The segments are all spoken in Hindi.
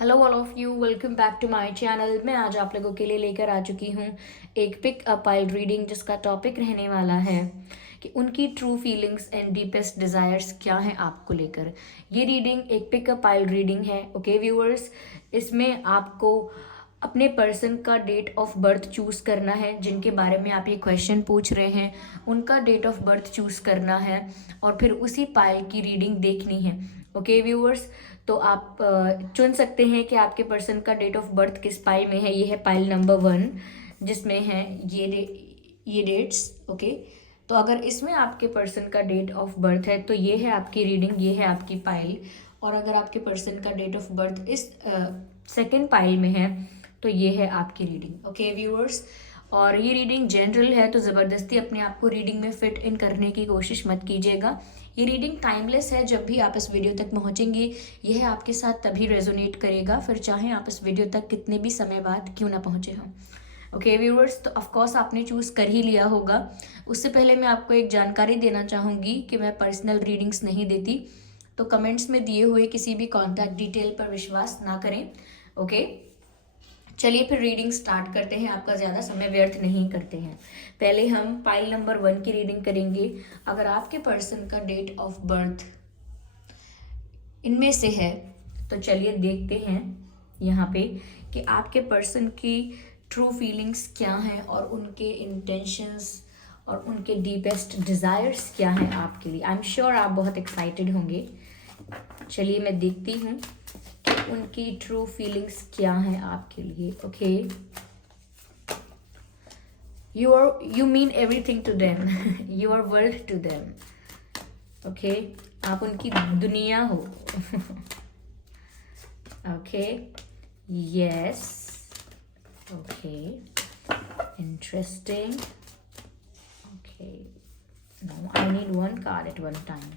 Hello all of you, welcome back to my channel. मैं आज आप लोगों के लिए लेकर आ चुकी हूँ एक पिक अ पाइल रीडिंग, जिसका टॉपिक रहने वाला है कि उनकी true feelings and deepest desires क्या हैं आपको लेकर। ये रीडिंग एक पिक अ पाइल रीडिंग है। ओके व्यूअर्स, इसमें आपको अपने पर्सन का डेट ऑफ बर्थ चूज़ करना है। जिनके बारे में आप ये क्वेश्चन पूछ रहे हैं उनका डेट ऑफ बर्थ चूज़ करना है और फिर उसी पाइल की रीडिंग देखनी है। ओके व्यूअर्स, तो आप चुन सकते हैं कि आपके पर्सन का डेट ऑफ बर्थ किस पाइल में है। ये है पाइल नंबर 1, जिसमें है ये डेट्स। ओके, तो अगर इसमें आपके पर्सन का डेट ऑफ बर्थ है तो ये है आपकी रीडिंग, ये है आपकी पाइल। और अगर आपके पर्सन का डेट ऑफ बर्थ इस सेकेंड पाइल में है तो ये है आपकी रीडिंग। ओके व्यूअर्स, और ये रीडिंग जनरल है, तो ज़बरदस्ती अपने आप को रीडिंग में फिट इन करने की कोशिश मत कीजिएगा। ये रीडिंग टाइमलेस है। जब भी आप इस वीडियो तक पहुंचेंगे यह आपके साथ तभी रेजोनेट करेगा, फिर चाहे आप इस वीडियो तक कितने भी समय बाद क्यों ना पहुंचे हों। ओके व्यूअर्स, तो ऑफकोर्स आपने चूज़ कर ही लिया होगा। उससे पहले मैं आपको एक जानकारी देना चाहूँगी कि मैं पर्सनल रीडिंग्स नहीं देती, तो कमेंट्स में दिए हुए किसी भी कॉन्टैक्ट डिटेल पर विश्वास ना करें। ओके, चलिए फिर रीडिंग स्टार्ट करते हैं, आपका ज़्यादा समय व्यर्थ नहीं करते हैं। पहले हम पाइल नंबर 1 की रीडिंग करेंगे। अगर आपके पर्सन का डेट ऑफ बर्थ इनमें से है तो चलिए देखते हैं यहाँ पे कि आपके पर्सन की ट्रू फीलिंग्स क्या हैं और उनके इंटेंशंस और उनके डीपेस्ट डिज़ायर्स क्या हैं आपके लिए। आई एम श्योर आप बहुत एक्साइटेड होंगे। चलिए मैं देखती हूँ कि उनकी ट्रू फीलिंग्स क्या हैं आपके लिए। Okay, you mean everything to them, you are world to them. Okay, आप उनकी दुनिया हो। Okay, yes, okay, interesting. Okay, no, I need one card at one time.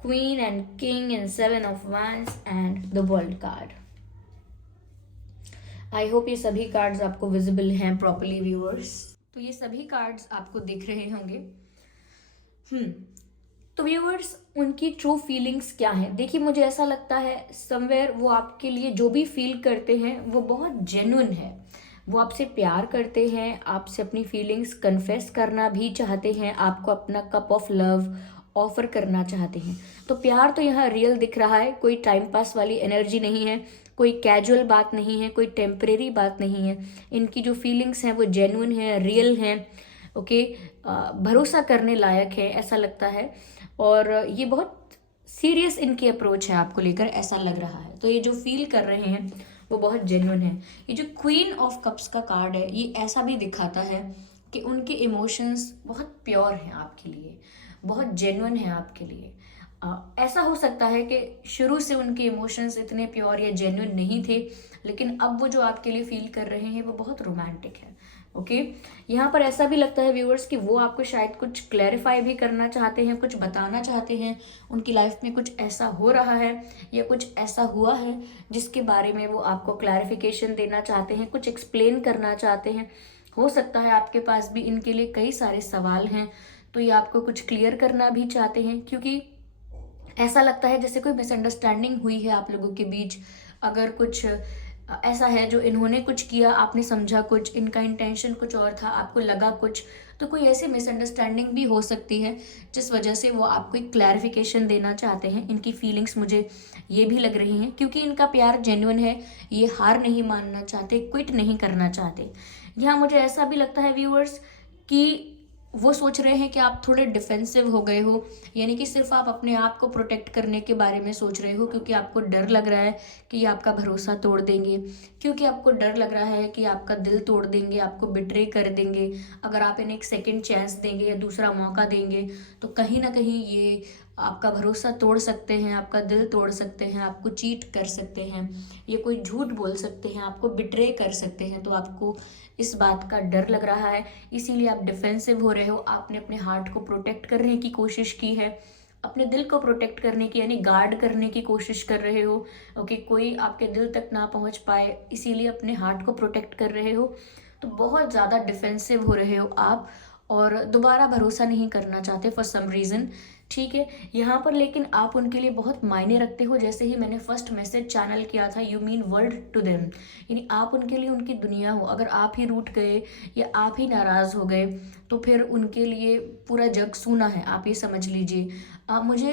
Queen and King and 7 of Wands and the World card. I hope ये सभी कार्ड्स आपको विजिबल हैं प्रॉपरली व्यूअर्स। तो ये सभी कार्ड्स आपको दिख रहे होंगे। तो व्यूअर्स, उनकी ट्रू फीलिंग्स क्या है। देखिए, मुझे ऐसा लगता है समवेयर वो आपके लिए जो भी फील करते हैं वो बहुत जेन्युइन है। वो आपसे प्यार करते हैं, आपसे अपनी फीलिंग्स कन्फेस करना भी चाहते हैं, आपको अपना कप ऑफ लव ऑफर करना चाहते हैं। तो प्यार तो यहाँ रियल दिख रहा है, कोई टाइम पास वाली एनर्जी नहीं है, कोई कैजुअल बात नहीं है, कोई टेम्परेरी बात नहीं है। इनकी जो फीलिंग्स हैं वो जेन्युइन है, रियल हैं। ओके, भरोसा करने लायक है ऐसा लगता है। और ये बहुत सीरियस इनकी अप्रोच है आपको लेकर, ऐसा लग रहा है। तो ये जो फील कर रहे हैं वो बहुत जेन्युइन है। ये जो क्वीन ऑफ कप्स का कार्ड है ये ऐसा भी दिखाता है कि उनके इमोशंस बहुत प्योर हैं आपके लिए, बहुत जेन्युइन है आपके लिए। ऐसा हो सकता है कि शुरू से उनके इमोशंस इतने प्योर या जेन्युइन नहीं थे, लेकिन अब वो जो आपके लिए फील कर रहे हैं वो बहुत रोमांटिक है। ओके, यहाँ पर ऐसा भी लगता है व्यूअर्स कि वो आपको शायद कुछ क्लैरिफाई भी करना चाहते हैं, कुछ बताना चाहते हैं। उनकी लाइफ में कुछ ऐसा हो रहा है या कुछ ऐसा हुआ है जिसके बारे में वो आपको क्लैरिफिकेशन देना चाहते हैं, कुछ एक्सप्लेन करना चाहते हैं। हो सकता है आपके पास भी इनके लिए कई सारे सवाल हैं, तो ये आपको कुछ क्लियर करना भी चाहते हैं, क्योंकि ऐसा लगता है जैसे कोई मिसअंडरस्टैंडिंग हुई है आप लोगों के बीच। अगर कुछ ऐसा है जो इन्होंने कुछ किया, आपने समझा कुछ, इनका इंटेंशन कुछ और था, आपको लगा कुछ, तो कोई ऐसी मिसअंडरस्टैंडिंग भी हो सकती है जिस वजह से वो आपको एक क्लैरिफिकेशन देना चाहते हैं। इनकी फीलिंग्स मुझे ये भी लग रही हैं, क्योंकि इनका प्यार जेन्युइन है, ये हार नहीं मानना चाहते, क्विट नहीं करना चाहते। यहाँ मुझे ऐसा भी लगता है व्यूअर्स कि वो सोच रहे हैं कि आप थोड़े डिफेंसिव हो गए हो, यानी कि सिर्फ आप अपने आप को प्रोटेक्ट करने के बारे में सोच रहे हो, क्योंकि आपको डर लग रहा है कि ये आपका भरोसा तोड़ देंगे, क्योंकि आपको डर लग रहा है कि आपका दिल तोड़ देंगे, आपको बिट्रे कर देंगे। अगर आप इन्हें एक सेकंड चांस देंगे या दूसरा मौका देंगे तो कहीं ना कहीं ये आपका भरोसा तोड़ सकते हैं, आपका दिल तोड़ सकते हैं, आपको चीट कर सकते हैं, ये कोई झूठ बोल सकते हैं, आपको बिट्रे कर सकते हैं। तो आपको इस बात का डर लग रहा है, इसीलिए आप डिफेंसिव हो रहे हो। आपने अपने हार्ट को प्रोटेक्ट करने की कोशिश की है, अपने दिल को प्रोटेक्ट करने की यानी गार्ड करने की कोशिश कर रहे हो। ओके, कोई आपके दिल तक ना पहुंच पाए, इसीलिए अपने हार्ट को प्रोटेक्ट कर रहे हो। तो बहुत ज़्यादा डिफेंसिव हो रहे हो आप, और दोबारा भरोसा नहीं करना चाहते फॉर सम रीज़न। ठीक है। यहाँ पर लेकिन आप उनके लिए बहुत मायने रखते हो। जैसे ही मैंने फर्स्ट मैसेज चैनल किया था, you mean world to them, यानी आप उनके लिए उनकी दुनिया हो। अगर आप ही रूठ गए या आप ही नाराज़ हो गए तो फिर उनके लिए पूरा जग सूना है, आप ये समझ लीजिए। मुझे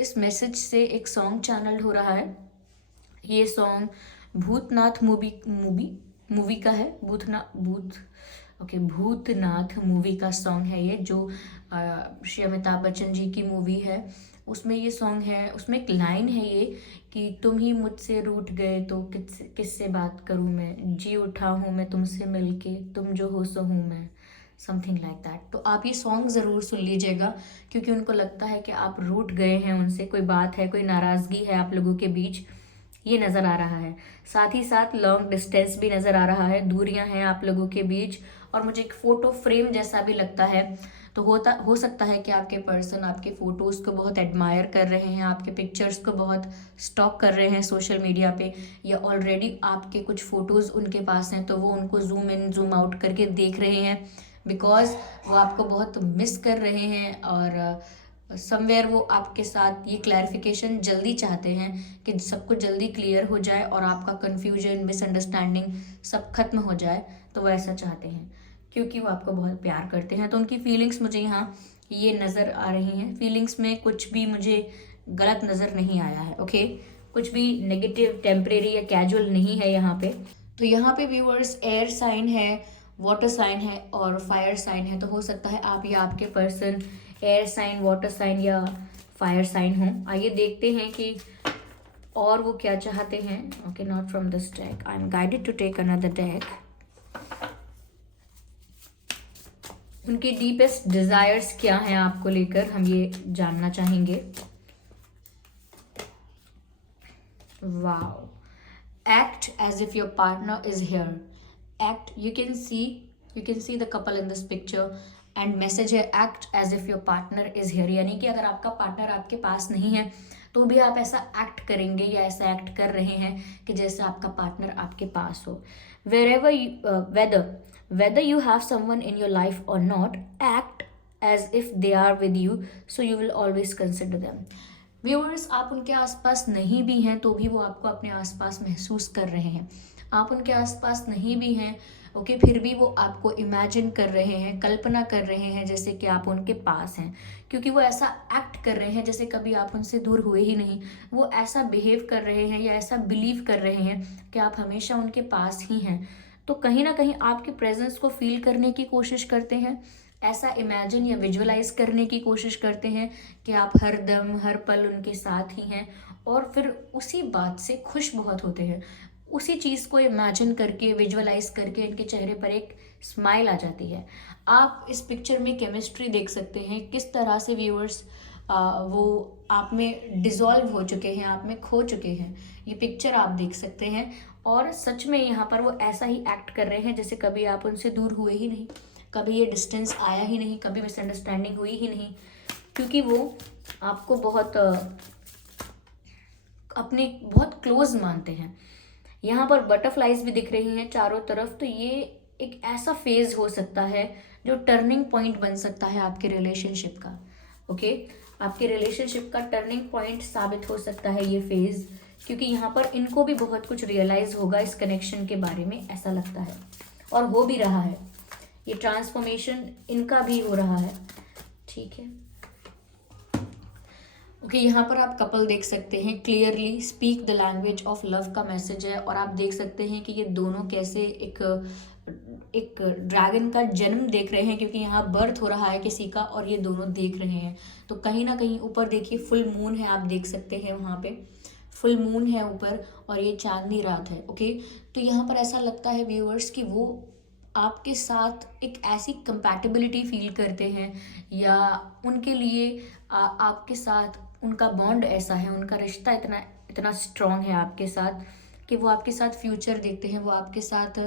इस मैसेज से एक सॉन्ग चैनल हो रहा है। ये सॉन्ग भूतनाथ मूवी का है। भूतनाथ मूवी का सॉन्ग है ये, जो श्री अमिताभ बच्चन जी की मूवी है। उसमें ये सॉन्ग है, उसमें एक लाइन है ये कि तुम ही मुझसे रूठ गए तो किससे बात करूं मैं, जी उठा हूं मैं तुमसे मिलके, तुम जो हो सो हूं मैं, समथिंग लाइक दैट। तो आप ये सॉन्ग ज़रूर सुन लीजिएगा, क्योंकि उनको लगता है कि आप रूठ गए हैं उनसे, कोई बात है, कोई नाराज़गी है आप लोगों के बीच, ये नज़र आ रहा है। साथ ही साथ लॉन्ग डिस्टेंस भी नज़र आ रहा है, दूरियां हैं आप लोगों के बीच। और मुझे एक फ़ोटो फ्रेम जैसा भी लगता है। तो हो सकता है कि आपके पर्सन आपके फ़ोटोज़ को बहुत एडमायर कर रहे हैं, आपके पिक्चर्स को बहुत स्टॉक कर रहे हैं सोशल मीडिया पे, या ऑलरेडी आपके कुछ फ़ोटोज़ उनके पास हैं तो वो उनको जूम इन जूम आउट करके देख रहे हैं, बिकॉज़ वो आपको बहुत मिस कर रहे हैं। और समवेयर वो आपके साथ ये क्लैरिफिकेशन जल्दी चाहते हैं कि सब कुछ जल्दी क्लियर हो जाए और आपका कन्फ्यूजन, मिसअंडरस्टैंडिंग सब खत्म हो जाए। तो वो ऐसा चाहते हैं क्योंकि वो आपको बहुत प्यार करते हैं। तो उनकी फीलिंग्स मुझे यहाँ ये नज़र आ रही हैं। फीलिंग्स में कुछ भी मुझे गलत नज़र नहीं आया है, ओके। कुछ भी नेगेटिव, टेम्परेरी या कैजुअल नहीं है यहाँ पे। तो यहाँ पे व्यूअर्स एयर साइन है, वाटर साइन है और फायर साइन है। तो हो सकता है आप या आपके person air sign, water sign या फायर साइन हो। आइए देखते हैं कि और वो क्या चाहते हैं। Okay, not from this deck, I am guided to take another deck. उनके डीपेस्ट डिजायर्स क्या हैं आपको लेकर, हम ये जानना चाहेंगे। Wow, act as if your partner is here. Act, you can see the couple in this picture and message है act as if your partner is here, यानी कि अगर आपका पार्टनर आपके पास नहीं है तो भी आप ऐसा एक्ट करेंगे या ऐसा एक्ट कर रहे हैं कि जैसे आपका पार्टनर आपके पास हो। whether you have someone in your life or not, act as if they are with you, so you will always consider them. Viewers, आप उनके आसपास नहीं भी हैं तो भी वो आपको अपने आसपास महसूस कर रहे हैं। आप उनके आसपास नहीं भी हैं, ओके, फिर भी वो आपको इमेजिन कर रहे हैं, कल्पना कर रहे हैं जैसे कि आप उनके पास हैं, क्योंकि वो ऐसा एक्ट कर रहे हैं जैसे कभी आप उनसे दूर हुए ही नहीं। वो ऐसा बिहेव कर रहे हैं या ऐसा बिलीव कर रहे हैं कि आप हमेशा उनके पास ही हैं। तो कहीं ना कहीं आपके प्रेजेंस को फील करने की कोशिश करते हैं, ऐसा इमेजिन या विजुअलाइज करने की कोशिश करते हैं कि आप हर दम हर पल उनके साथ ही हैं, और फिर उसी बात से खुश बहुत होते हैं। उसी चीज़ को इमेजिन करके, विजुअलाइज करके इनके चेहरे पर एक स्माइल आ जाती है। आप इस पिक्चर में केमिस्ट्री देख सकते हैं किस तरह से व्यूअर्स वो आप में डिज़ोल्व हो चुके हैं, आप में खो चुके हैं। ये पिक्चर आप देख सकते हैं और सच में यहाँ पर वो ऐसा ही एक्ट कर रहे हैं जैसे कभी आप उनसे दूर हुए ही नहीं, कभी ये डिस्टेंस आया ही नहीं, कभी मिसअंडरस्टैंडिंग हुई ही नहीं, क्योंकि वो आपको बहुत अपने बहुत क्लोज मानते हैं। यहाँ पर बटरफ्लाइज भी दिख रही हैं चारों तरफ। तो ये एक ऐसा फेज हो सकता है जो टर्निंग पॉइंट बन सकता है आपके रिलेशनशिप का, ओके। आपके रिलेशनशिप का टर्निंग पॉइंट साबित हो सकता है ये फेज, क्योंकि यहाँ पर इनको भी बहुत कुछ रियलाइज होगा इस कनेक्शन के बारे में, ऐसा लगता है, और हो भी रहा है। ये ट्रांसफॉर्मेशन इनका भी हो रहा है, ठीक है, ओके। यहाँ पर आप कपल देख सकते हैं, clearly speak the language of love का मैसेज है, और आप देख सकते हैं कि ये दोनों कैसे एक ड्रैगन का जन्म देख रहे हैं, क्योंकि यहाँ बर्थ हो रहा है किसी का और ये दोनों देख रहे हैं। तो कहीं ना कहीं ऊपर देखिए फुल मून है, आप देख सकते हैं वहाँ पे फुल मून है ऊपर, और ये चांदनी रात है, ओके। तो यहाँ पर ऐसा लगता है व्यूअर्स कि वो आपके साथ एक ऐसी कंपैटिबिलिटी फील करते हैं, या उनके लिए आपके साथ उनका बॉन्ड ऐसा है, उनका रिश्ता इतना इतना स्ट्रॉन्ग है आपके साथ कि वो आपके साथ फ्यूचर देखते हैं, वो आपके साथ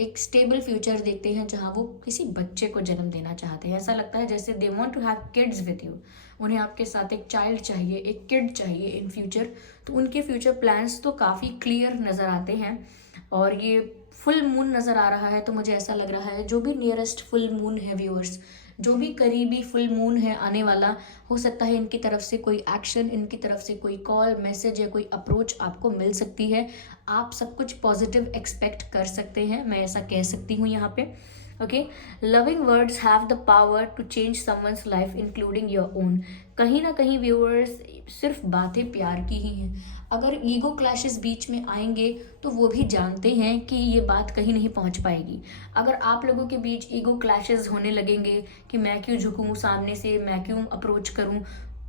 एक स्टेबल फ्यूचर देखते हैं जहाँ वो किसी बच्चे को जन्म देना चाहते हैं। ऐसा लगता है जैसे they want to have kids with you, उन्हें आपके साथ एक चाइल्ड चाहिए, एक किड चाहिए इन फ्यूचर। तो उनके फ्यूचर प्लान्स तो काफ़ी क्लियर नज़र आते हैं, और ये फुल मून नज़र आ रहा है। तो मुझे ऐसा लग रहा है जो भी नियरेस्ट फुल मून है व्यूअर्स, जो भी करीबी फुल मून है आने वाला, हो सकता है इनकी तरफ से कोई एक्शन, इनकी तरफ से कोई कॉल, मैसेज या कोई अप्रोच आपको मिल सकती है। आप सब कुछ पॉजिटिव एक्सपेक्ट कर सकते हैं, मैं ऐसा कह सकती हूँ यहाँ पे। Okay, loving words have the power to change someone's life including your own. कहीं ना कहीं व्यूअर्स, सिर्फ बातें प्यार की ही हैं। अगर ईगो क्लैशेस बीच में आएंगे तो वो भी जानते हैं कि ये बात कहीं नहीं पहुंच पाएगी। अगर आप लोगों के बीच ईगो क्लैशेस होने लगेंगे कि मैं क्यों झुकूं सामने से, मैं क्यों अप्रोच करूं,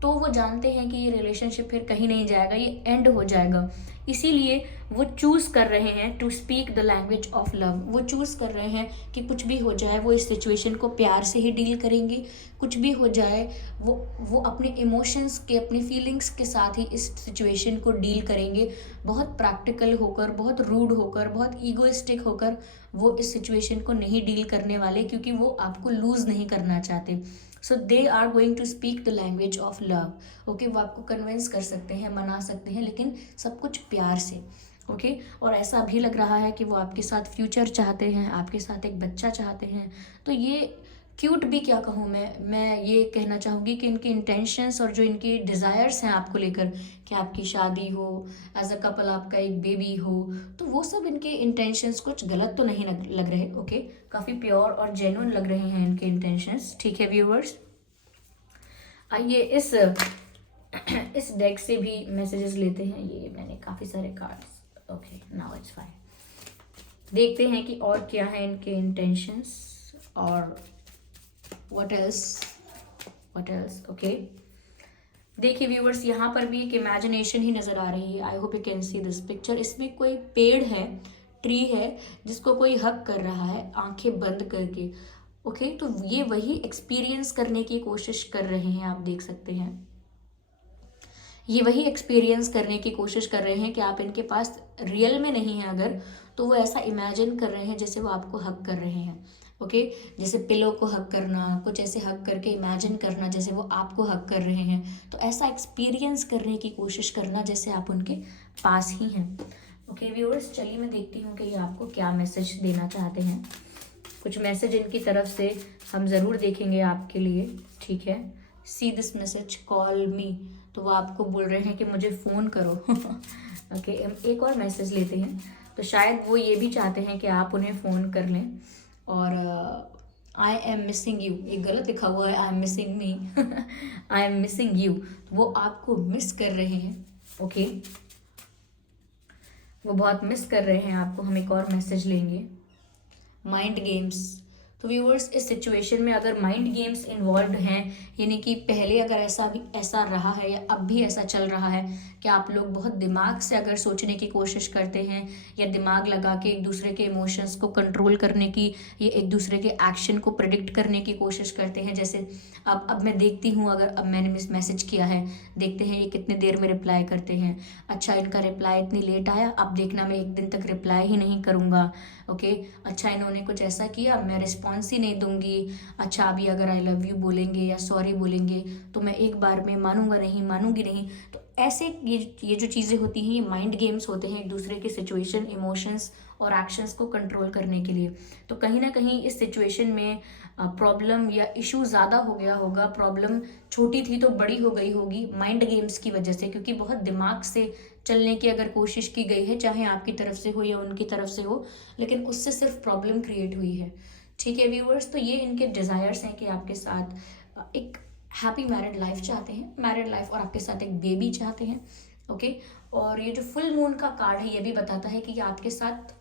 तो वो जानते हैं कि ये रिलेशनशिप फिर कहीं नहीं जाएगा, ये एंड हो जाएगा। इसीलिए वो चूज़ कर रहे हैं to speak the language of love. वो चूज़ कर रहे हैं कि कुछ भी हो जाए वो इस सिचुएशन को प्यार से ही डील करेंगे। कुछ भी हो जाए वो अपने इमोशंस के, अपने फीलिंग्स के साथ ही इस सिचुएशन को डील करेंगे। बहुत प्रैक्टिकल होकर, बहुत रूड होकर, बहुत ईगोइस्टिक होकर वो इस सिचुएशन को नहीं डील करने वाले, क्योंकि वो आपको लूज़ नहीं करना चाहते। So they are going to speak the language of love. Okay, वो आपको कन्विंस कर सकते हैं, मना सकते हैं, लेकिन सब कुछ प्यार से। ओके, और ऐसा भी लग रहा है कि वो आपके साथ फ्यूचर चाहते हैं, आपके साथ एक बच्चा चाहते हैं। तो ये क्यूट भी क्या कहूँ मैं ये कहना चाहूँगी कि इनके इंटेंशंस और जो इनके डिज़ायर्स हैं आपको लेकर, कि आपकी शादी हो, एज अ कपल आपका एक बेबी हो, तो वो सब इनके इंटेंशंस कुछ गलत तो नहीं लग रहे। ओके, काफ़ी प्योर और जेन्युइन लग रहे हैं इनके इंटेंशंस। ठीक है व्यूअर्स, आइए इस डेक से भी मैसेजेस लेते हैं। ये मैंने काफ़ी सारे cards, okay now it's fine. देखते हैं कि और क्या है इनके इंटेंशंस और व्हाट एल्स। ओके, देखिए व्यूअर्स, यहाँ पर भी एक इमेजिनेशन ही नज़र आ रही है। I hope you can see this picture. इसमें कोई पेड़ है, ट्री है, जिसको कोई हग कर रहा है आंखें बंद करके। ओके, तो ये वही एक्सपीरियंस करने की कोशिश कर रहे हैं, आप देख सकते हैं। ये वही एक्सपीरियंस करने की कोशिश कर रहे हैं कि आप इनके पास रियल में नहीं है अगर, तो वो ऐसा इमेजिन कर रहे हैं जैसे वो आपको हग कर रहे हैं। ओके, जैसे पिलो को हग करना, कुछ ऐसे हग करके इमेजिन करना जैसे वो आपको हग कर रहे हैं। तो ऐसा एक्सपीरियंस करने की कोशिश करना जैसे आप उनके पास ही हैं। ओके व्यूअर्स, चलिए मैं देखती हूँ कि ये आपको क्या मैसेज देना चाहते हैं। कुछ मैसेज इनकी तरफ से हम ज़रूर देखेंगे आपके लिए। ठीक है, सी दिस मैसेज, कॉल मी। तो वो आपको बोल रहे हैं कि मुझे फ़ोन करो। ओके, एक और मैसेज लेते हैं। तो शायद वो ये भी चाहते हैं कि आप उन्हें फ़ोन कर लें। और आई एम मिसिंग यू, ये गलत लिखा हुआ है, I am missing me. I am missing you, वो आपको मिस कर रहे हैं। ओके, वो बहुत मिस कर रहे हैं आपको। हम एक और मैसेज लेंगे, माइंड गेम्स। तो व्यूअर्स, इस सिचुएशन में अगर माइंड गेम्स इन्वॉल्व हैं, यानी कि पहले अगर ऐसा रहा है या अब भी ऐसा चल रहा है कि आप लोग बहुत दिमाग से अगर सोचने की कोशिश करते हैं या दिमाग लगा के एक दूसरे के इमोशंस को कंट्रोल करने की या एक दूसरे के एक्शन को प्रिडिक्ट करने की कोशिश करते हैं। जैसे अब मैं देखती हूँ, अगर अब मैंने मैसेज किया है, देखते हैं ये कितने देर में रिप्लाई करते हैं। अच्छा, इनका रिप्लाई इतनी लेट आया, अब देखना मैं एक दिन तक रिप्लाई ही नहीं करूँगा। ओके, अच्छा इन्होंने कुछ ऐसा किया, मैं रिस्पॉन्स ही नहीं दूंगी। अच्छा, अभी अगर आई लव यू बोलेंगे या सॉरी बोलेंगे तो मैं एक बार में मानूंगी नहीं। तो ऐसे ये जो चीज़ें होती हैं, ये माइंड गेम्स होते हैं एक दूसरे के सिचुएशन, इमोशंस और एक्शंस को कंट्रोल करने के लिए। तो कहीं ना कहीं इस सिचुएशन में प्रॉब्लम या इशू ज़्यादा हो गया होगा। प्रॉब्लम छोटी थी तो बड़ी हो गई होगी माइंड गेम्स की वजह से, क्योंकि बहुत दिमाग से चलने की अगर कोशिश की गई है, चाहे आपकी तरफ से हो या उनकी तरफ से हो, लेकिन उससे सिर्फ प्रॉब्लम क्रिएट हुई है। ठीक है व्यूअर्स, तो ये इनके डिज़ायर्स हैं कि आपके साथ एक हैप्पी मैरिड लाइफ चाहते हैं, मैरिड लाइफ, और आपके साथ एक बेबी चाहते हैं। ओके, और ये जो फुल मून का कार्ड है ये भी बताता है कि ये आपके साथ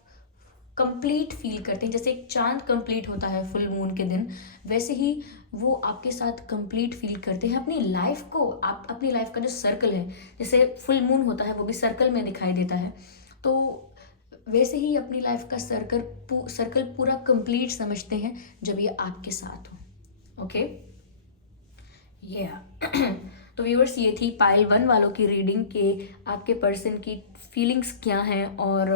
कंप्लीट फील करते हैं। जैसे एक चांद कंप्लीट होता है फुल मून के दिन, वैसे ही वो आपके साथ कंप्लीट फील करते हैं अपनी लाइफ को। आप अपनी लाइफ का जो सर्कल है, जैसे फुल मून होता है वो भी सर्कल में दिखाई देता है, तो वैसे ही अपनी लाइफ का सर्कल पूरा कंप्लीट समझते हैं जब ये आपके साथ हो। ओके, तो व्यूअर्स, ये थी पाइल 1 वालों की रीडिंग के आपके पर्सन की फीलिंग्स क्या हैं और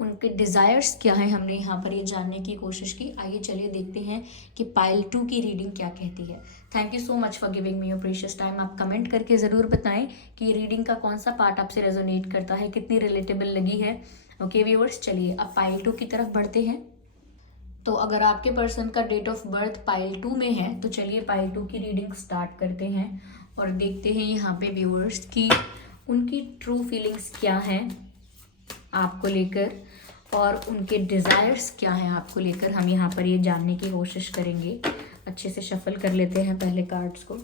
उनके डिज़ायर्स क्या हैं। हमने यहाँ पर ये जानने की कोशिश की। आइए चलिए देखते हैं कि पाइल 2 की रीडिंग क्या कहती है। Thank you so much for giving me your precious time. आप कमेंट करके ज़रूर बताएं कि ये रीडिंग का कौन सा पार्ट आपसे रेजोनेट करता है, कितनी रिलेटेबल लगी है। ओके व्यूअर्स, चलिए अब पाइल 2 की तरफ बढ़ते हैं। तो अगर आपके पर्सन का डेट ऑफ बर्थ पाइल 2 में है तो चलिए पाइल 2 की रीडिंग स्टार्ट करते हैं और देखते हैं यहाँ पे व्यूअर्स की उनकी ट्रू फीलिंग्स क्या हैं आपको लेकर और उनके डिज़ायर्स क्या हैं आपको लेकर। हम यहाँ पर ये जानने की कोशिश करेंगे। अच्छे से शफल कर लेते हैं पहले कार्ड्स को।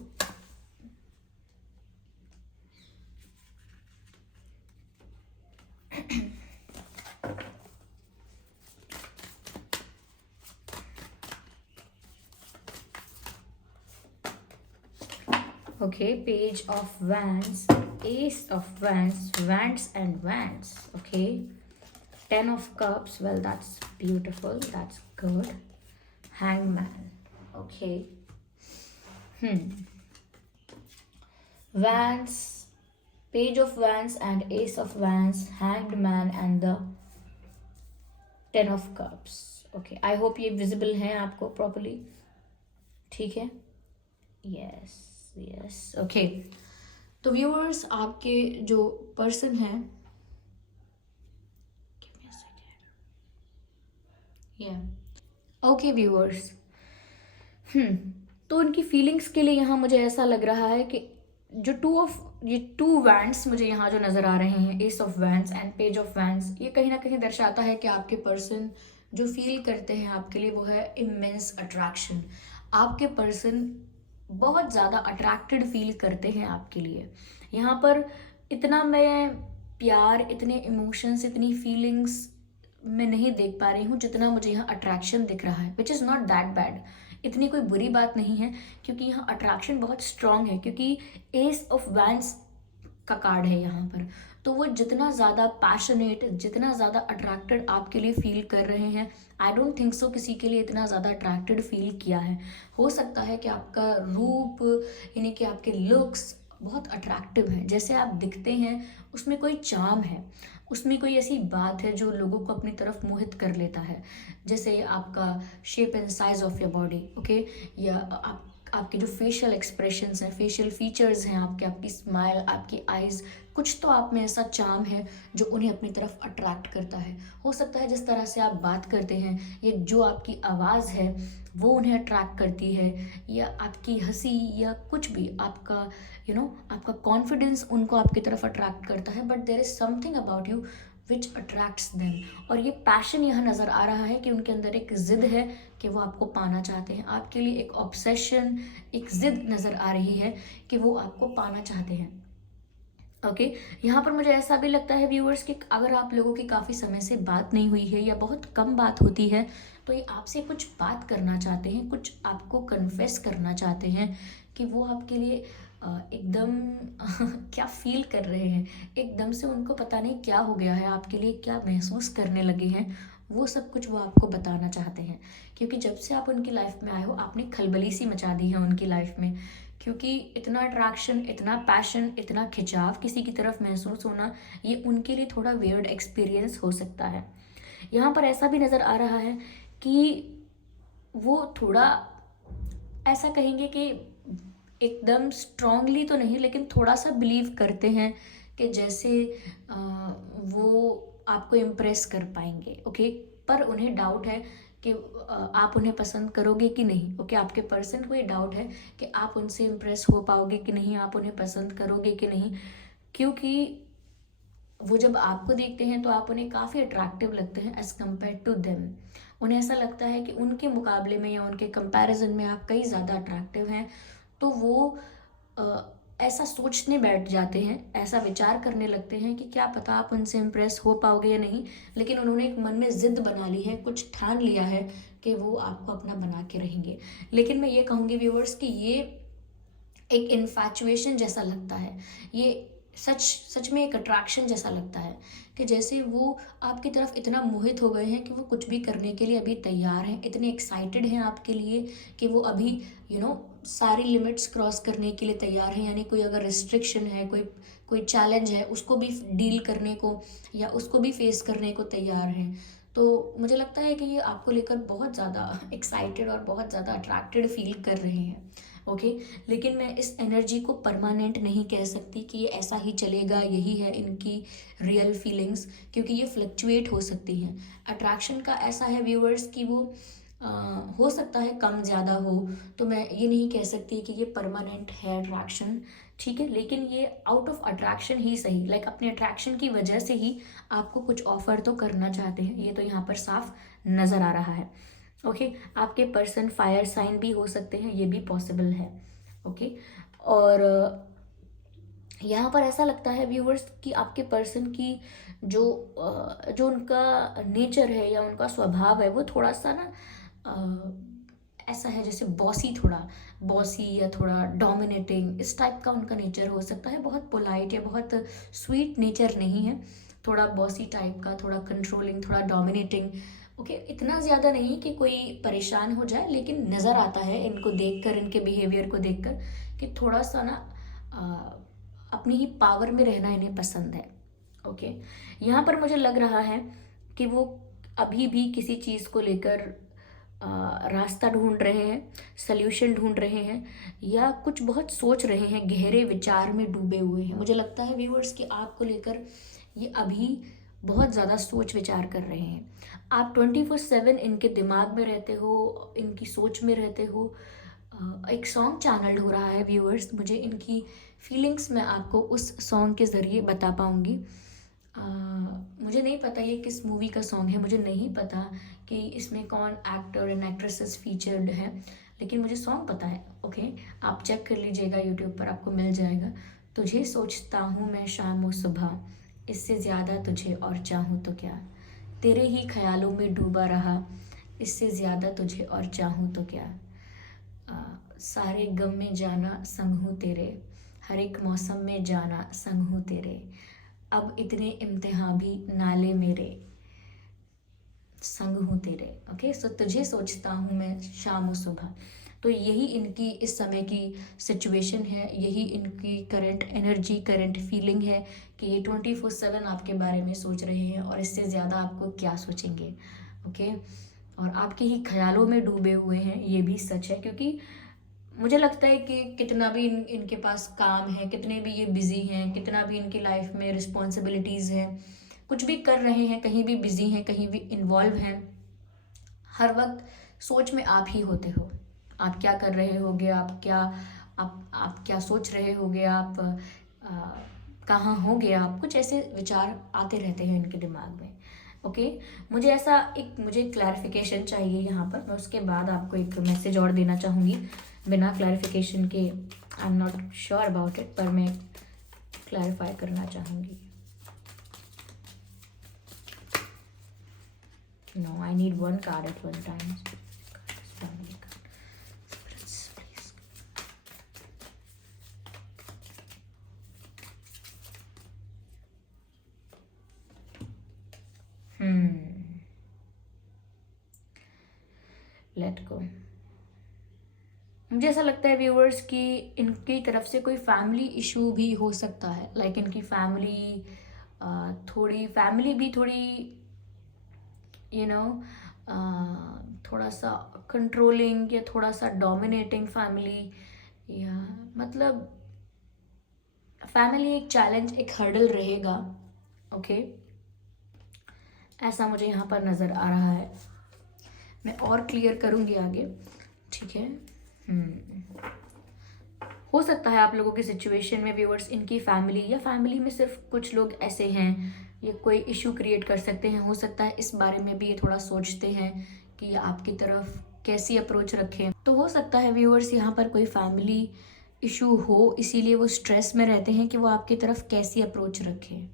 Okay, page of wands, ace of wands, wands and wands. Okay, 10 of cups. Well, that's beautiful, that's good. Hangman. Okay. Wands, page of wands and ace of wands, hanged man and the 10 of cups. Okay, I hope ये visible है आपको properly. ठीक है? Yes. Yes okay. तो व्यूअर्स आपके जो पर्सन है ओके व्यूअर्स तो उनकी फीलिंग्स के लिए यहाँ मुझे ऐसा लग रहा है कि जो टू वैंड्स मुझे यहाँ जो नज़र आ रहे हैं, S of wands and page of wands, ये कहीं ना कहीं दर्शाता है कि आपके पर्सन जो फील करते हैं आपके लिए वो है इमेंस अट्रैक्शन। आपके पर्सन बहुत ज़्यादा अट्रैक्टेड फील करते हैं आपके लिए। यहाँ पर इतना मैं प्यार, इतने इमोशंस, इतनी फीलिंग्स मैं नहीं देख पा रही हूँ जितना मुझे यहाँ अट्रैक्शन दिख रहा है, which is not that bad. इतनी कोई बुरी बात नहीं है क्योंकि यहाँ अट्रैक्शन बहुत स्ट्रॉन्ग है, क्योंकि एस ऑफ वैंड्स का कार्ड है यहाँ पर। तो वो जितना ज़्यादा पैशनेट, जितना ज़्यादा अट्रैक्टेड आपके लिए फील कर रहे हैं, आई डोंट थिंक सो किसी के लिए इतना ज़्यादा अट्रैक्टेड फील किया है। हो सकता है कि आपका रूप यानी कि आपके लुक्स बहुत अट्रैक्टिव हैं, जैसे आप दिखते हैं उसमें कोई चार्म है, उसमें कोई ऐसी बात है जो लोगों को अपनी तरफ मोहित कर लेता है, जैसे आपका shape and size of your body, okay, या आपके जो फेशियल एक्सप्रेशंस हैं, फेशियल फीचर्स हैं आपके, आपकी स्माइल, आपकी आइज़, कुछ तो आप में ऐसा चार्म है जो उन्हें अपनी तरफ अट्रैक्ट करता है। हो सकता है जिस तरह से आप बात करते हैं या जो आपकी आवाज़ है वो उन्हें अट्रैक्ट करती है, या आपकी हंसी या कुछ भी आपका आपका कॉन्फिडेंस उनको आपकी तरफ अट्रैक्ट करता है। But there is something about you which attracts them. और ये पैशन यहाँ नज़र आ रहा है कि उनके अंदर एक ज़िद है कि वो आपको पाना चाहते हैं। आपके लिए एक ऑब्सेशन, एक ज़िद नज़र आ रही है कि वो आपको पाना चाहते हैं। ओके, यहाँ पर मुझे ऐसा भी लगता है व्यूअर्स कि अगर आप लोगों की काफ़ी समय से बात नहीं हुई है या बहुत कम बात होती है तो ये आपसे कुछ बात करना चाहते हैं, कुछ आपको कन्फेस करना चाहते हैं कि वो आपके लिए एकदम क्या फील कर रहे हैं, एकदम से उनको पता नहीं क्या हो गया है, आपके लिए क्या महसूस करने लगे हैं, वो सब कुछ वो आपको बताना चाहते हैं। क्योंकि जब से आप उनकी लाइफ में आए हो आपने खलबली सी मचा दी है उनकी लाइफ में, क्योंकि इतना अट्रैक्शन, इतना पैशन, इतना खिंचाव किसी की तरफ महसूस होना, ये उनके लिए थोड़ा वियर्ड एक्सपीरियंस हो सकता है। यहाँ पर ऐसा भी नज़र आ रहा है कि वो थोड़ा ऐसा कहेंगे कि एकदम स्ट्रांगली तो नहीं लेकिन थोड़ा सा बिलीव करते हैं कि जैसे वो आपको इम्प्रेस कर पाएंगे, ओके। पर उन्हें डाउट है कि आप उन्हें पसंद करोगे कि नहीं, ओके। आपके पर्सन को ये डाउट है कि आप उनसे इम्प्रेस हो पाओगे कि नहीं, आप उन्हें पसंद करोगे कि नहीं, क्योंकि वो जब आपको देखते हैं तो आप उन्हें काफ़ी अट्रैक्टिव लगते हैं एज़ कम्पेयर टू देम। उन्हें ऐसा लगता है कि उनके मुकाबले में या उनके कंपैरिजन में आप कई ज़्यादा अट्रैक्टिव हैं। तो वो ऐसा सोचने बैठ जाते हैं, ऐसा विचार करने लगते हैं कि क्या पता आप उनसे इम्प्रेस हो पाओगे या नहीं, लेकिन उन्होंने एक मन में ज़िद बना ली है, कुछ ठान लिया है कि वो आपको अपना बना के रहेंगे। लेकिन मैं ये कहूँगी व्यूअर्स कि ये एक इन्फैचुएशन जैसा लगता है, ये सच में एक अट्रैक्शन जैसा लगता है कि जैसे वो आपकी तरफ इतना मोहित हो गए हैं कि वो कुछ भी करने के लिए अभी तैयार हैं, इतने एक्साइटेड हैं आपके लिए कि वो अभी सारी लिमिट्स क्रॉस करने के लिए तैयार हैं। यानी कोई अगर रिस्ट्रिक्शन है, कोई चैलेंज है, उसको भी डील करने को या उसको भी फेस करने को तैयार हैं। तो मुझे लगता है कि ये आपको लेकर बहुत ज़्यादा एक्साइटेड और बहुत ज़्यादा अट्रैक्टेड फील कर रहे हैं, ओके। लेकिन मैं इस एनर्जी को परमानेंट नहीं कह सकती कि ये ऐसा ही चलेगा, यही है इनकी रियल फीलिंग्स, क्योंकि ये फ्लक्चुएट हो सकती हैं। अट्रैक्शन का ऐसा है व्यूअर्स कि वो हो सकता है कम ज़्यादा हो, तो मैं ये नहीं कह सकती कि ये परमानेंट है अट्रैक्शन, ठीक है, लेकिन ये आउट ऑफ अट्रैक्शन ही सही, लाइक अपने अट्रैक्शन की वजह से ही आपको कुछ ऑफर तो करना चाहते हैं, ये तो यहाँ पर साफ नज़र आ रहा है। ओके, आपके पर्सन फायर साइन भी हो सकते हैं, ये भी पॉसिबल है। ओके, और यहाँ पर ऐसा लगता है व्यूअर्स कि आपके पर्सन की जो जो उनका नेचर है या उनका स्वभाव है, वो थोड़ा सा ना ऐसा है जैसे बॉसी, थोड़ा बॉसी या थोड़ा डोमिनेटिंग, इस टाइप का उनका नेचर हो सकता है। बहुत पोलाइट या बहुत स्वीट नेचर नहीं है, थोड़ा बॉसी टाइप का, थोड़ा कंट्रोलिंग, थोड़ा डोमिनेटिंग। ओके, इतना ज़्यादा नहीं कि कोई परेशान हो जाए, लेकिन नज़र आता है इनको देखकर, इनके बिहेवियर को देखकर कि थोड़ा सा ना अपनी ही पावर में रहना इन्हें पसंद है। ओके, यहाँ पर मुझे लग रहा है कि वो अभी भी किसी चीज़ को लेकर रास्ता ढूंढ रहे हैं, सल्यूशन ढूंढ रहे हैं, या कुछ बहुत सोच रहे हैं, गहरे विचार में डूबे हुए हैं। मुझे लगता है व्यूअर्स कि आपको लेकर ये अभी बहुत ज़्यादा सोच विचार कर रहे हैं। आप 24/7 इनके दिमाग में रहते हो, इनकी सोच में रहते हो। एक सॉन्ग चैनल्ड हो रहा है व्यूअर्स, मुझे इनकी फीलिंग्स मैं आपको उस सॉन्ग के ज़रिए बता पाऊँगी। मुझे नहीं पता ये किस मूवी का सॉन्ग है, मुझे नहीं पता कि इसमें कौन एक्टर एंड एक्ट्रेसेस फीचर्ड है, लेकिन मुझे सॉन्ग पता है। ओके, आप चेक कर लीजिएगा, यूट्यूब पर आपको मिल जाएगा। तुझे सोचता हूँ मैं शाम व सुबह, इससे ज़्यादा तुझे और चाहूँ तो क्या, तेरे ही ख्यालों में डूबा रहा, इससे ज़्यादा तुझे और चाहूँ तो क्या, सारे गम में जाना संग हूँ तेरे, हर एक मौसम में जाना संग हूँ तेरे, अब इतने इम्तिहान भी नाले मेरे, संग हूँ तेरे। ओके, सो तुझे सोचता हूँ मैं शाम और सुबह। तो यही इनकी इस समय की सिचुएशन है, यही इनकी करंट एनर्जी, करंट फीलिंग है कि ये 24/7 आपके बारे में सोच रहे हैं, और इससे ज़्यादा आपको क्या सोचेंगे। ओके, और आपके ही ख्यालों में डूबे हुए हैं, ये भी सच है, क्योंकि मुझे लगता है कि कितना भी इनके पास काम है, कितने भी ये बिज़ी हैं, कितना भी इनकी लाइफ में रिस्पॉन्सिबिलिटीज़ हैं, कुछ भी कर रहे हैं, कहीं भी बिज़ी हैं, कहीं भी इन्वॉल्व हैं, हर वक्त सोच में आप ही होते हो। आप क्या कर रहे होगे, आप क्या सोच रहे होगे, आप कहाँ होगे, आप कुछ ऐसे विचार आते रहते हैं इनके दिमाग में। ओके, मुझे क्लैरिफिकेशन चाहिए यहाँ पर, मैं उसके बाद आपको एक मैसेज और देना चाहूँगी बिना क्लैरिफिकेशन के। I am not sure about it, पर मैं क्लैरिफाई करना चाहूँगी। No, I need one card at one time. Family card. Spirits, please. Let go. मुझे ऐसा लगता है व्यूअर्स कि इनकी तरफ से कोई फैमिली इशू भी हो सकता है, लाइक इनकी फैमिली थोड़ी यू नो थोड़ा सा कंट्रोलिंग या थोड़ा सा डोमिनेटिंग फैमिली, या मतलब फैमिली एक चैलेंज, एक हर्डल रहेगा। ओके, ऐसा मुझे यहाँ पर नज़र आ रहा है, मैं और क्लियर करूँगी आगे, ठीक है। हो सकता है आप लोगों की सिचुएशन में व्यूअर्स इनकी फैमिली या फैमिली में सिर्फ कुछ लोग ऐसे हैं, ये कोई इशू क्रिएट कर सकते हैं। हो सकता है इस बारे में भी ये थोड़ा सोचते हैं कि आपकी तरफ कैसी अप्रोच रखें। तो हो सकता है व्यूअर्स यहाँ पर कोई फैमिली इशू हो, इसीलिए वो स्ट्रेस में रहते हैं कि वो आपकी तरफ कैसी अप्रोच रखें।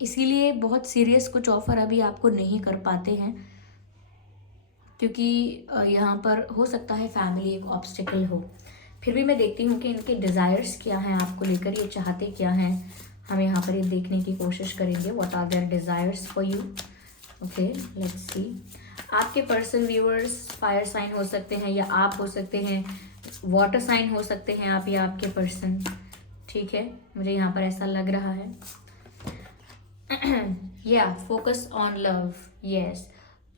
इसीलिए बहुत सीरियस कुछ ऑफर अभी आपको नहीं कर पाते हैं, क्योंकि यहाँ पर हो सकता है फैमिली एक ऑब्स्टिकल हो। फिर भी मैं देखती हूँ कि इनके डिज़ायर्स क्या हैं आपको लेकर, ये चाहते क्या हैं। हम यहाँ पर ये देखने की कोशिश करेंगे, what are their desires for you. Okay, let's see. आपके पर्सन व्यूअर्स फायर साइन हो सकते हैं, या आप हो सकते हैं, वाटर साइन हो सकते हैं आप या आपके पर्सन, ठीक है, मुझे यहाँ पर ऐसा लग रहा है। या focus on love, yes,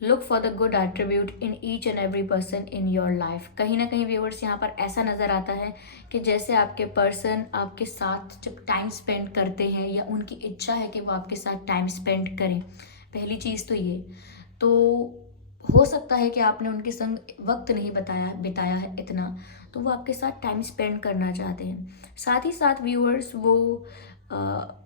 look for the good attribute in each and every person in your life. कहीं ना कहीं व्यूअर्स यहाँ पर ऐसा नज़र आता है कि जैसे आपके पर्सन आपके साथ जब टाइम स्पेंड करते हैं, या उनकी इच्छा है कि वो आपके साथ टाइम स्पेंड करें, पहली चीज़ तो ये। तो हो सकता है कि आपने उनके संग वक्त नहीं बिताया है इतना, तो वो आपके साथ टाइम स्पेंड करना चाहते हैं। साथ ही साथ व्यूअर्स वो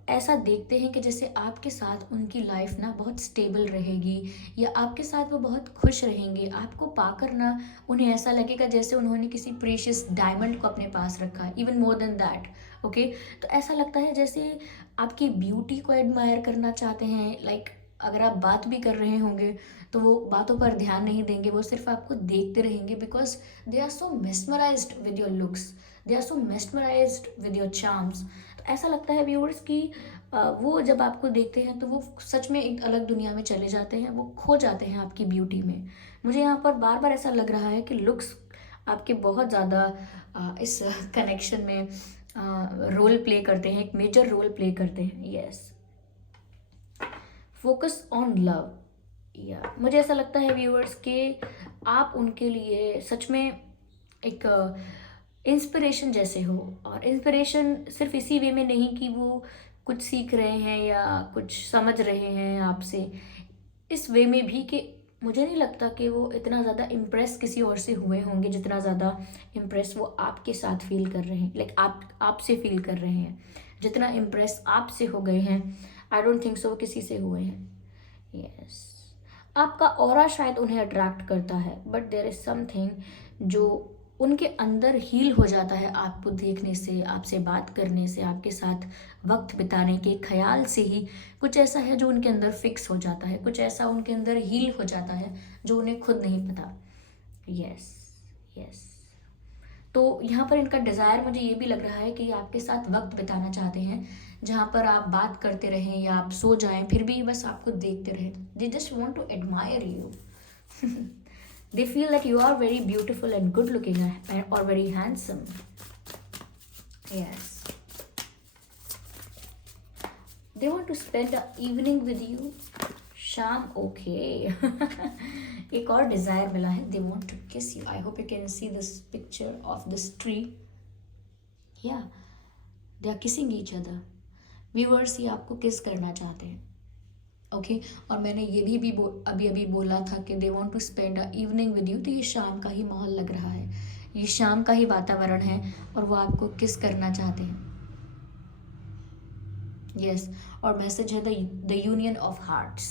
ऐसा देखते हैं कि जैसे आपके साथ उनकी लाइफ ना बहुत स्टेबल रहेगी, या आपके साथ वो बहुत खुश रहेंगे। आपको पाकर ना उन्हें ऐसा लगेगा जैसे उन्होंने किसी प्रीशियस डायमंड को अपने पास रखा है, even more than that. Okay, तो ऐसा लगता है जैसे आपकी ब्यूटी को एडमायर करना चाहते हैं। लाइक अगर आप बात भी कर रहे होंगे तो वो बातों पर ध्यान नहीं देंगे, वो सिर्फ आपको देखते रहेंगे, because they are so mesmerised with your looks, they are so mesmerised with your charms. तो ऐसा लगता है व्यूअर्स कि वो जब आपको देखते हैं तो वो सच में एक अलग दुनिया में चले जाते हैं, वो खो जाते हैं आपकी ब्यूटी में। मुझे यहाँ पर बार बार ऐसा लग रहा है कि लुक्स आपके बहुत ज़्यादा इस कनेक्शन में रोल प्ले करते हैं, एक मेजर रोल प्ले करते हैं। Yes, focus on love. या मुझे ऐसा लगता है व्यूअर्स कि आप उनके लिए सच में एक इंस्पिरेशन जैसे हो। और इंस्पिरेशन सिर्फ इसी वे में नहीं कि वो कुछ सीख रहे हैं या कुछ समझ रहे हैं आपसे, इस वे में भी कि मुझे नहीं लगता कि वो इतना ज़्यादा इम्प्रेस किसी और से हुए होंगे जितना ज़्यादा इम्प्रेस वो आपके साथ फील कर रहे हैं, लाइक आपसे फील कर रहे हैं। जितना इम्प्रेस आपसे हो गए हैं, आई डोंट थिंक सो वो किसी से हुए हैं। यस, आपका ऑरा शायद उन्हें अट्रैक्ट करता है, बट देयर इज समथिंग जो उनके अंदर हील हो जाता है आपको देखने से, आपसे बात करने से, आपके साथ वक्त बिताने के ख्याल से ही। कुछ ऐसा है जो उनके अंदर फिक्स हो जाता है, कुछ ऐसा उनके अंदर हील हो जाता है जो उन्हें खुद नहीं पता। Yes, yes. तो यहाँ पर इनका डिज़ायर मुझे ये भी लग रहा है कि आपके साथ वक्त बिताना चाहते हैं, जहाँ पर आप बात करते रहें या आप सो जाएं फिर भी बस आपको देखते रहें। They just want to admire you. They feel that you are very beautiful and good looking or very handsome. Yes. They want to spend the evening with you. शाम, okay. एक और desire मिला है. They want to kiss you. I hope you can see this picture of this tree. Yeah. They are kissing each other. Viewers ये आपको kiss करना चाहते हैं. ओके और मैंने ये भी अभी अभी बोला था कि they want to spend a evening with you, तो ये शाम का ही माहौल लग रहा है, ये शाम का ही वातावरण है और वो आपको किस करना चाहते हैं। यस, और मैसेज है द यूनियन ऑफ हार्ट्स।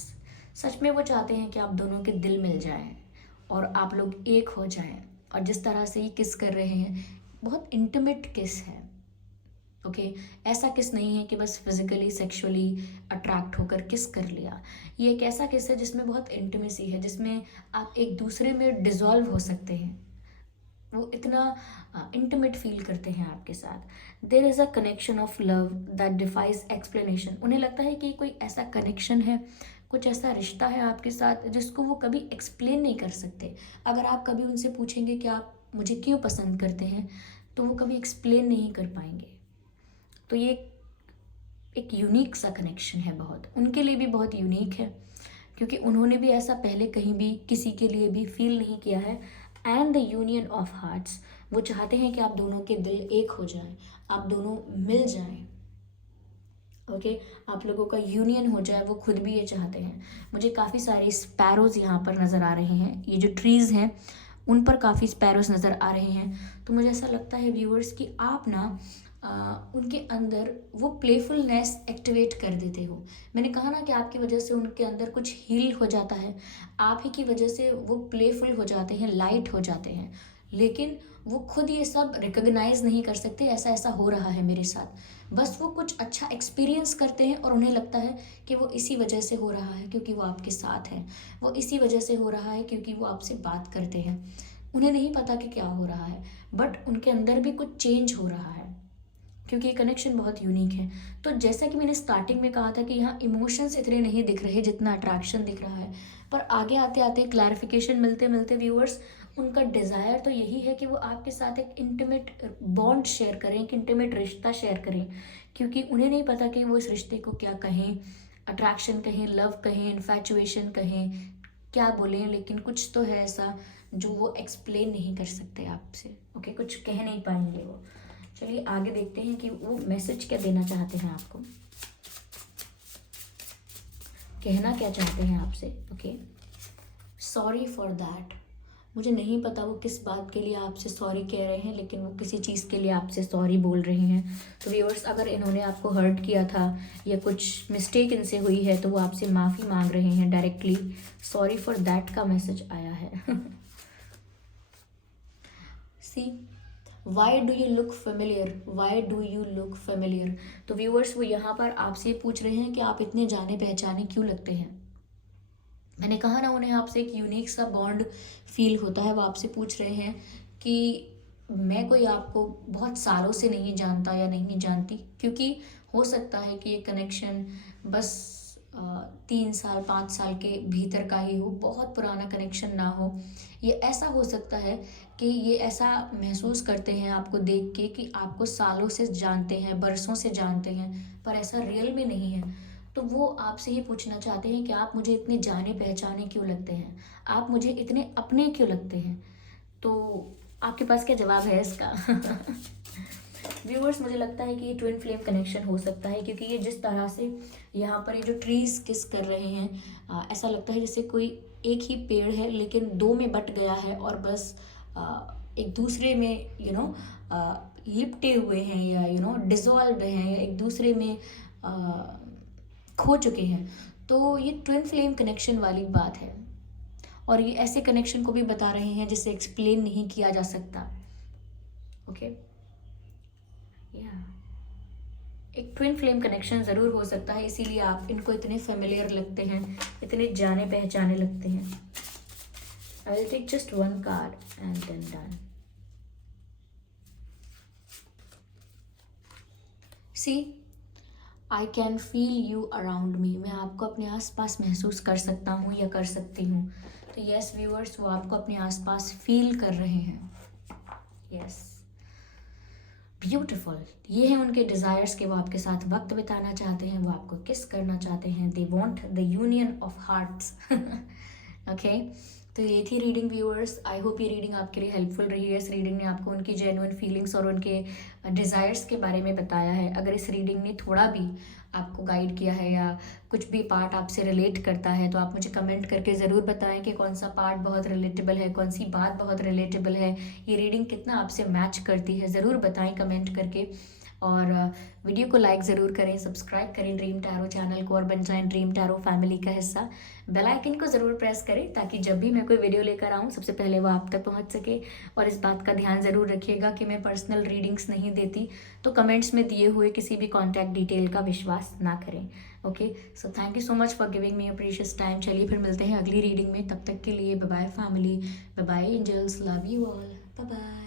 सच में वो चाहते हैं कि आप दोनों के दिल मिल जाएं और आप लोग एक हो जाएं। और जिस तरह से ये किस कर रहे हैं, बहुत इंटीमेट किस है। ओके ऐसा किस नहीं है कि बस फिजिकली सेक्सुअली अट्रैक्ट होकर किस कर लिया। ये एक ऐसा किस है जिसमें बहुत इंटीमेसी है, जिसमें आप एक दूसरे में डिजॉल्व हो सकते हैं। वो इतना इंटीमेट फील करते हैं आपके साथ। There is a connection of love that defies explanation. उन्हें लगता है कि कोई ऐसा कनेक्शन है, कुछ ऐसा रिश्ता है आपके साथ जिसको वो कभी एक्सप्लेन नहीं कर सकते। अगर आप कभी उनसे पूछेंगे कि आप मुझे क्यों पसंद करते हैं, तो वो कभी एक्सप्लेन नहीं कर पाएंगे। तो ये एक यूनिक सा कनेक्शन है, बहुत उनके लिए भी बहुत यूनिक है, क्योंकि उन्होंने भी ऐसा पहले कहीं भी किसी के लिए भी फील नहीं किया है। And the union of hearts, वो चाहते हैं कि आप दोनों के दिल एक हो जाएं, आप दोनों मिल जाएं। ओके आप लोगों का यूनियन हो जाए, वो खुद भी ये चाहते हैं। मुझे काफ़ी सारे स्पैरोज यहाँ पर नज़र आ रहे हैं, ये जो ट्रीज़ हैं उन पर काफ़ी स्पैरोज नज़र आ रहे हैं। तो मुझे ऐसा लगता है व्यूअर्स कि आप ना उनके अंदर वो प्लेफुलनेस एक्टिवेट कर देते हो। मैंने कहा ना कि आपकी वजह से उनके अंदर कुछ हील हो जाता है, आप ही की वजह से वो प्लेफुल हो जाते हैं, लाइट हो जाते हैं, लेकिन वो खुद ये सब रिकॉग्नाइज नहीं कर सकते ऐसा ऐसा हो रहा है मेरे साथ। बस वो कुछ अच्छा एक्सपीरियंस करते हैं और उन्हें लगता है कि वो इसी वजह से हो रहा है क्योंकि वो आपके साथ है, वो इसी वजह से हो रहा है क्योंकि वो आपसे बात करते हैं। उन्हें नहीं पता कि क्या हो रहा है, बट उनके अंदर भी कुछ चेंज हो रहा है, क्योंकि ये कनेक्शन बहुत यूनिक है। तो जैसा कि मैंने स्टार्टिंग में कहा था कि यहाँ इमोशंस इतने नहीं दिख रहे जितना अट्रैक्शन दिख रहा है, पर आगे आते आते क्लैरिफिकेशन मिलते मिलते व्यूअर्स उनका डिज़ायर तो यही है कि वो आपके साथ एक इंटीमेट बॉन्ड शेयर करें, एक इंटीमेट रिश्ता शेयर करें, क्योंकि उन्हें नहीं पता कि वो इस रिश्ते को क्या कहें, अट्रैक्शन कहें, लव कहें, इन्फैचुएशन कहें, क्या बोलें, लेकिन कुछ तो है ऐसा जो वो एक्सप्लेन नहीं कर सकते आपसे। ओके कुछ कह नहीं पाएंगे वो। चलिए आगे देखते हैं कि वो मैसेज क्या देना चाहते हैं आपको, कहना क्या चाहते हैं आपसे। Okay sorry for that. मुझे नहीं पता वो किस बात के लिए आपसे सॉरी कह रहे हैं, लेकिन वो किसी चीज़ के लिए आपसे सॉरी बोल रहे हैं। तो व्यूअर्स, अगर इन्होंने आपको हर्ट किया था या कुछ मिस्टेक इनसे हुई है तो वो आपसे माफ़ी मांग रहे हैं डायरेक्टली। सॉरी फॉर दैट का मैसेज आया है। See, why do you look familiar, why do you look familiar. तो व्यूअर्स, वो यहाँ पर आपसे पूछ रहे हैं कि आप इतने जाने पहचाने क्यों लगते हैं। मैंने कहा ना, उन्हें आपसे एक यूनिक सा बॉन्ड फील होता है। वो आपसे पूछ रहे हैं कि मैं कोई आपको बहुत सालों से नहीं जानता या नहीं जानती, क्योंकि हो सकता है कि ये कनेक्शन बस 3 साल 5 साल के भीतर का ही हो, बहुत पुराना कनेक्शन ना हो। ये ऐसा हो सकता है कि ये ऐसा महसूस करते हैं आपको देख के कि आपको सालों से जानते हैं, बरसों से जानते हैं, पर ऐसा रियल में नहीं है। तो वो आपसे ये पूछना चाहते हैं कि आप मुझे इतने जाने पहचाने क्यों लगते हैं, आप मुझे इतने अपने क्यों लगते हैं। तो आपके पास क्या जवाब है इसका? व्यूअर्स, मुझे लगता है कि ये ट्विन फ्लेम कनेक्शन हो सकता है, क्योंकि ये जिस तरह से यहाँ पर ये जो ट्रीज किस कर रहे हैं, ऐसा लगता है जैसे कोई एक ही पेड़ है लेकिन दो में बट गया है और बस एक दूसरे में लिपटे हुए हैं, या डिजॉल्व हैं, या एक दूसरे में खो चुके हैं। तो ये ट्विन फ्लेम कनेक्शन वाली बात है, और ये ऐसे कनेक्शन को भी बता रहे हैं जिसे एक्सप्लेन नहीं किया जा सकता। ओके, एक ट्विन फ्लेम कनेक्शन ज़रूर हो सकता है, इसीलिए आप इनको इतने फेमिलियर लगते हैं, इतने जाने पहचाने लगते हैं। I will take just one card and then done. See, I can feel you around me. मैं आपको अपने आसपास महसूस कर सकता हूँ या कर सकती हूँ। तो यस व्यूअर्स, वो आपको अपने आसपास फील कर रहे हैं। Yes, beautiful. ये हैं उनके डिज़ायर्स के वो आपके साथ वक्त बिताना चाहते हैं, वो आपको किस करना चाहते हैं। They want the union of hearts. Okay, तो ये थी रीडिंग व्यूअर्स। आई होप ये रीडिंग आपके लिए हेल्पफुल रही है। इस रीडिंग ने आपको उनकी जेन्युइन फीलिंग्स और उनके डिज़ायर्स के बारे में बताया है। अगर इस रीडिंग ने थोड़ा भी आपको गाइड किया है या कुछ भी पार्ट आपसे रिलेट करता है, तो आप मुझे कमेंट करके ज़रूर बताएं कि कौन सा पार्ट बहुत रिलेटेबल है, कौन सी बात बहुत रिलेटेबल है, ये रीडिंग कितना आपसे मैच करती है। ज़रूर बताएं कमेंट करके, और वीडियो को लाइक ज़रूर करें, सब्सक्राइब करें ड्रीम टैरो चैनल को और बन जाएं ड्रीम टैरो फैमिली का हिस्सा। बेल आइकन को ज़रूर प्रेस करें ताकि जब भी मैं कोई वीडियो लेकर आऊँ सबसे पहले वो आप तक पहुँच सके। और इस बात का ध्यान ज़रूर रखिएगा कि मैं पर्सनल रीडिंग्स नहीं देती, तो कमेंट्स में दिए हुए किसी भी कॉन्टैक्ट डिटेल का विश्वास ना करें। Okay, so thank you so much for giving me a precious time. चलिए फिर मिलते हैं अगली रीडिंग में, तब तक के लिए bye bye family, bye bye angels, love you all, bye bye.